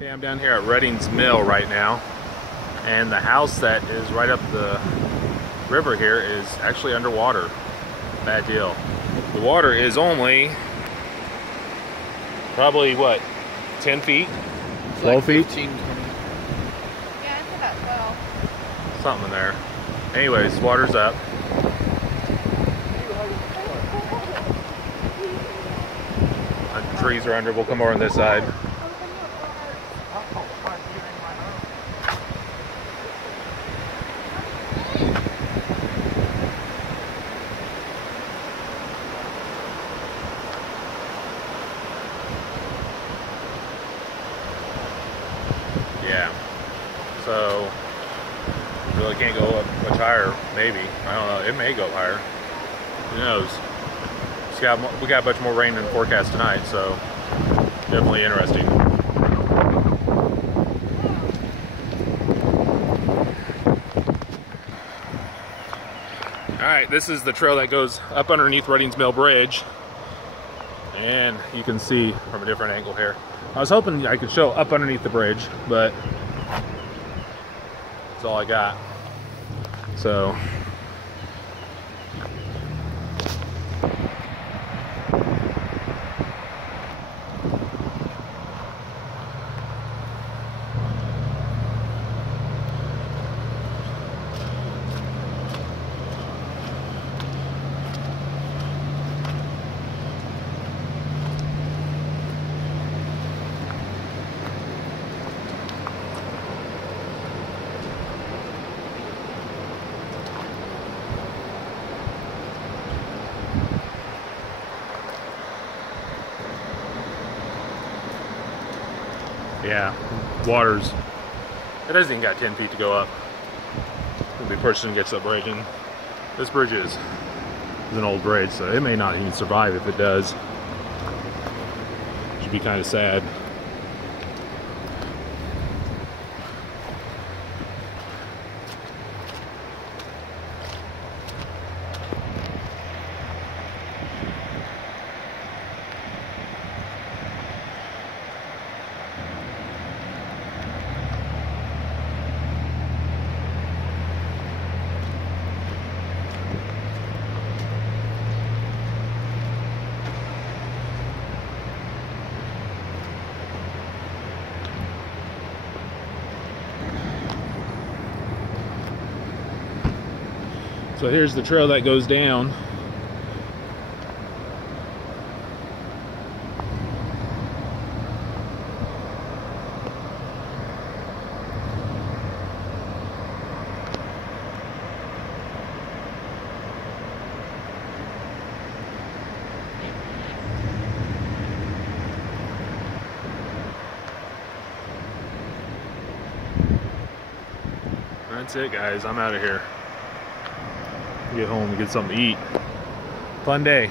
Okay, I'm down here at Reddings Mill right now, and the house that is right up the river here is actually underwater. Bad deal. The water is only probably what, 10 feet? 12 feet? 15, 20. Yeah, it's about 12. Something in there. Anyways, water's up. The trees are under. We'll come over on this side. Yeah, so really can't go up much higher. Maybe, I don't know. It may go higher. Who knows? We got much more rain than forecast tonight, so definitely interesting. All right, this is the trail that goes up underneath Reddings Mill Bridge, and you can see from a different angle here. I was hoping I could show up underneath the bridge, but that's all I got. So yeah, it hasn't even got 10 feet to go up. The person gets up bridge, and this bridge is an old bridge, so it may not even survive if it does. Should be kind of sad. So here's the trail that goes down. That's it, guys. I'm out of here. Get home and get something to eat. Fun day.